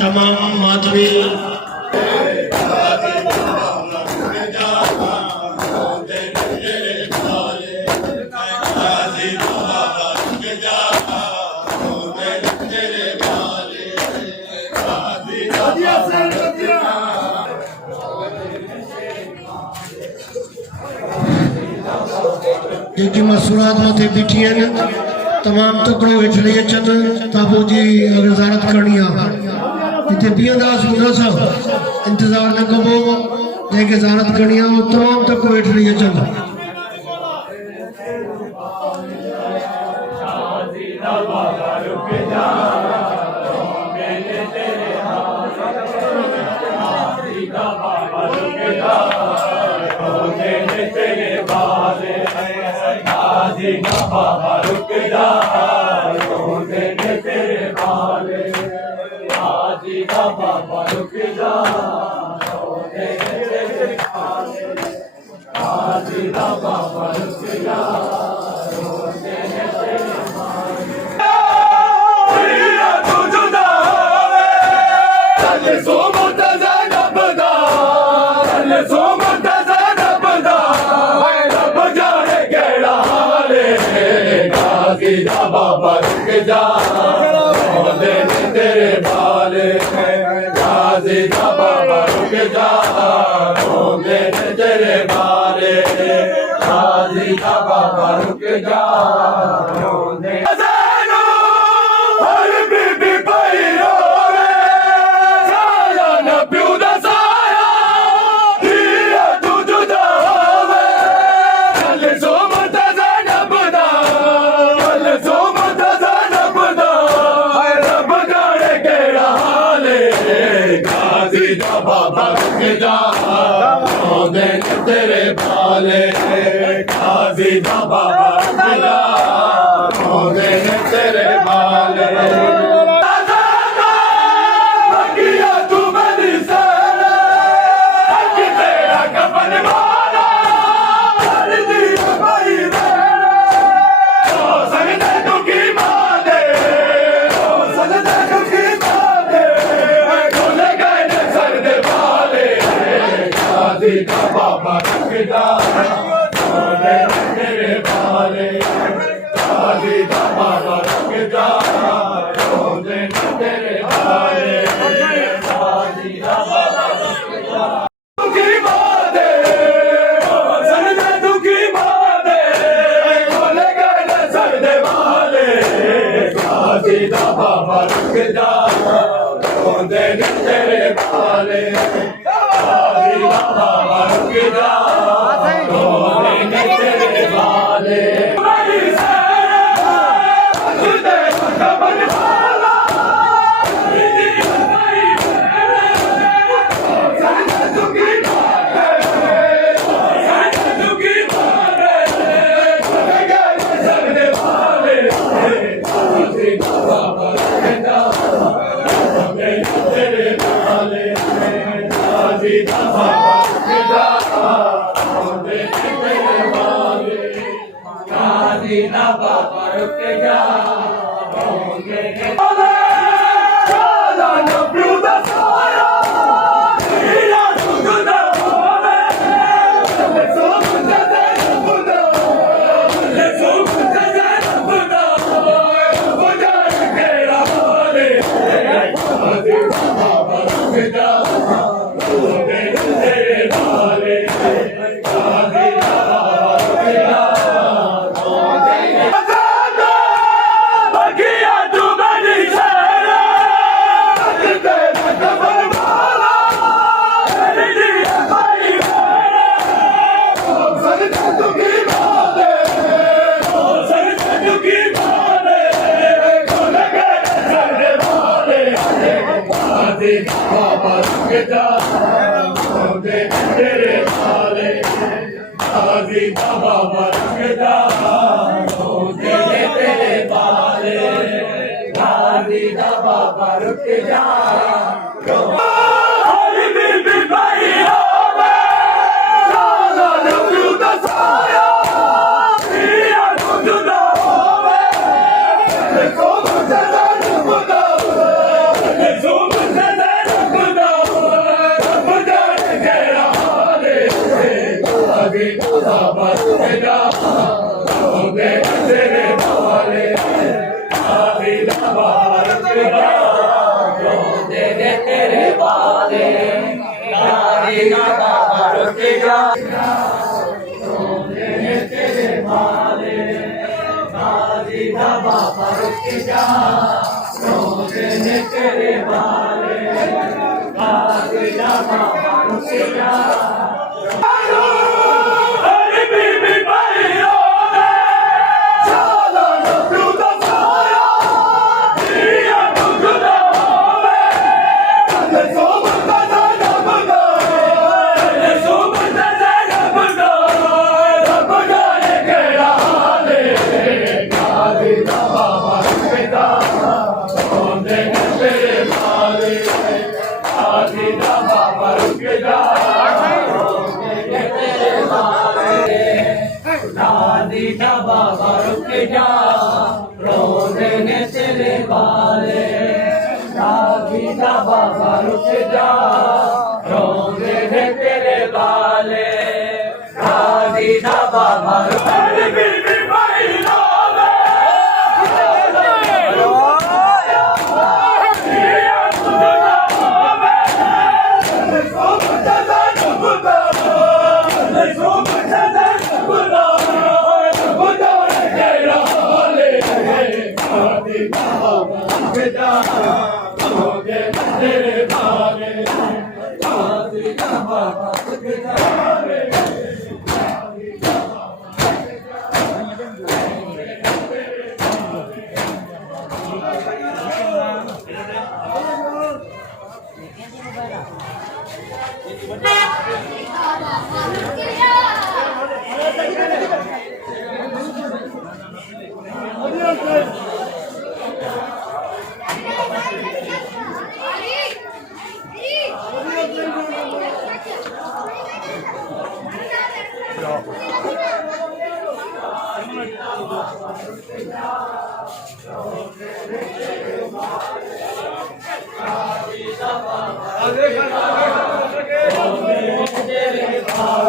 तमाम माधवी जेकी मसूरात मथे बीठी आहिनि तमाम टुकड़ो हेठ लही अचनि ताबू जी अगर ज़ारत करणी आहे हिते बीहंदासीं उनसां इंतज़ार न कबो जंहिंखे ज़ारत करणी आहे उहो तमाम टुकड़ो हेठ लही अचनि बाबा रुक जा तेरे बाले गाजी का बाबा रुक जा तेरे बाले गाजी का बाबा रुक जा हर बीबी पैरो साया न प्यूदा साया दिया तू जुदा चले सो मत जाना बदा सो मत जाना बदा रब जाने केड़ा हाले गाजी का बाबा रुक जा तेरे बाले गाजी का बाबा रुक जा तेरे बाले गाजी का बाबा रखदा रोंदे तेरे वाले गाजी का बाबा रखदा रोंदे तेरे वाले गाजी का बाबा रखदा दुखी मादे सजदे दुखी मादे खोले गए सजदे वाले गाजी का बाबा रखदा रोंदे तेरे वाले गाजी का बाबा रखदा रोंदे तेरे वाले मेरी सारा तुझे खबर वाला मेरी भाई सजदे दुखी मादे सजदे दुखी मादे खोले गए सजदे वाले गाजी का बाबा रखदा रोंदे तेरे वाले गाजी का बाबा रखदा रोंदे तेरे वाले गाजी का बाबा रखदा रोंदे वाले साला नब्रू दा साया हीरा दुगना होवे ले सोम दा बुदा ले सोम दा बुदा बुदा केड़ा वाले गाजी का बाबा रखदा रोंदे तेरे वाले गाजी का बाबा रखदा रोंदे आजादा बगिया तू बड़ी सारा सजदे खबर वाला मेरी भाई सजदे दुखी मादे सजदे दुखी मादे खोले गए सजदे वाले गाजी का बाबा रखदा रोंदे तेरे वाले गाजी का बाबा रखदा रोंदे तेरे वाले गाजी का बाबा रखदा हरी बीबी भाई होवे साला नब्रू दा साया हीरा दुगना होवे ले सोम दा बुदा ले सोम दा बुदा बुदा केड़ा हाले गाजी का बाबा रखदा रोंदे तेरे वाले गाजी का बाबा रखदा रोंदे तेरे वाले गाजी का बाबा रखदा रोंदे तेरे वाले गाजी का बाबा रखदा रोंदे तेरे वाले गाजी का बाबा रखदा हरी बीबी भाई होवे साला नब्रू दा साया हीरा दुगना होवे ले सोम दा बुदा ले सोम दा बुदा बुदा केड़ा हाले गाजी का बाबा रखदा रोंदे तेरे वाले गाजी का बाबा रखदा गाजी का बाबा रखदा रोंदे तेरे वाले गाजी का बाबा रखदा रोंदे तेरे वाले गाजी का बाबा हरी बीबी भाई होवे हीरा दुगना होवे ले सोम दा बुदा ले सोम दा बुदा बुदा केड़ा हाले गाजी का बाबा रखदा रोंदे तेरे वाले गाजी का बाबा रखदा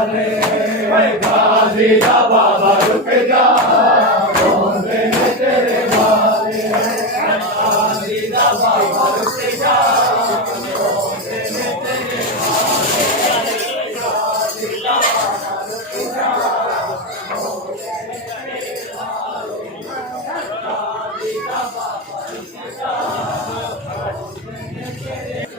वाले गाजी दा बाबा रुक जा रोंदे ने तेरे वाले गाजी दा बाबा रुक जा रोंदे ने तेरे वाले गाजी दा बाबा रुक जा रोंदे ने तेरे वाले गाजी दा बाबा रुक जा रोंदे ने तेरे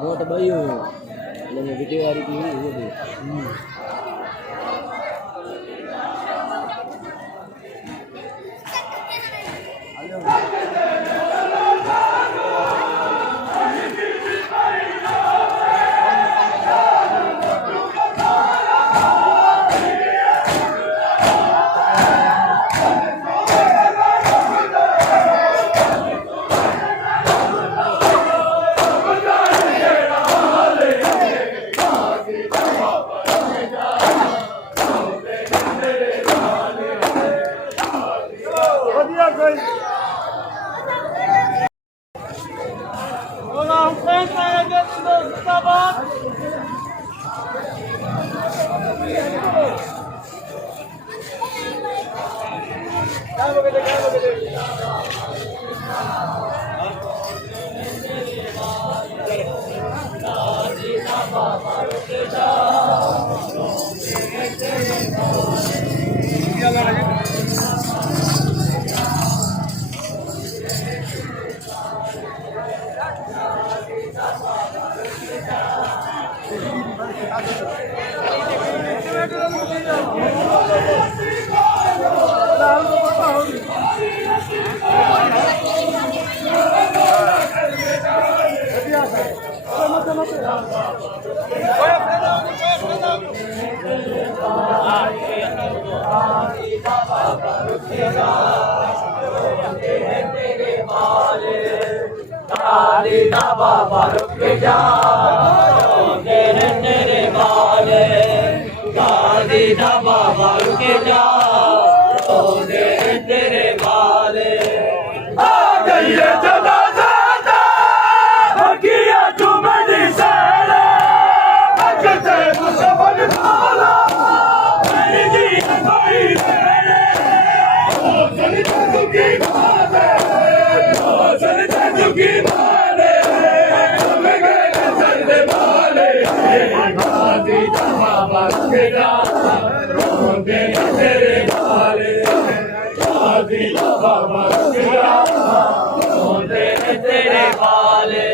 वो तो भाई हो लेकिन वीडियो आ रही थी वो भी गाजी दा बाबा रुक जा रोंदे ने तेरे वाले गाजी दा बाबा रुक जा रोंदे ने तेरे वाले आ गई है जनाजा बकिया चुमनी सेरे अकते मुसफर माला मेरी जी कोई मेरे ओ चली चुकी बात चली चुकी माले हम गए चलते माले गाजी दा बाबा रुक जा रोंदे ने तेरे वाले गाजी दा बाबा रुक जा रोंदे ने तेरे वाले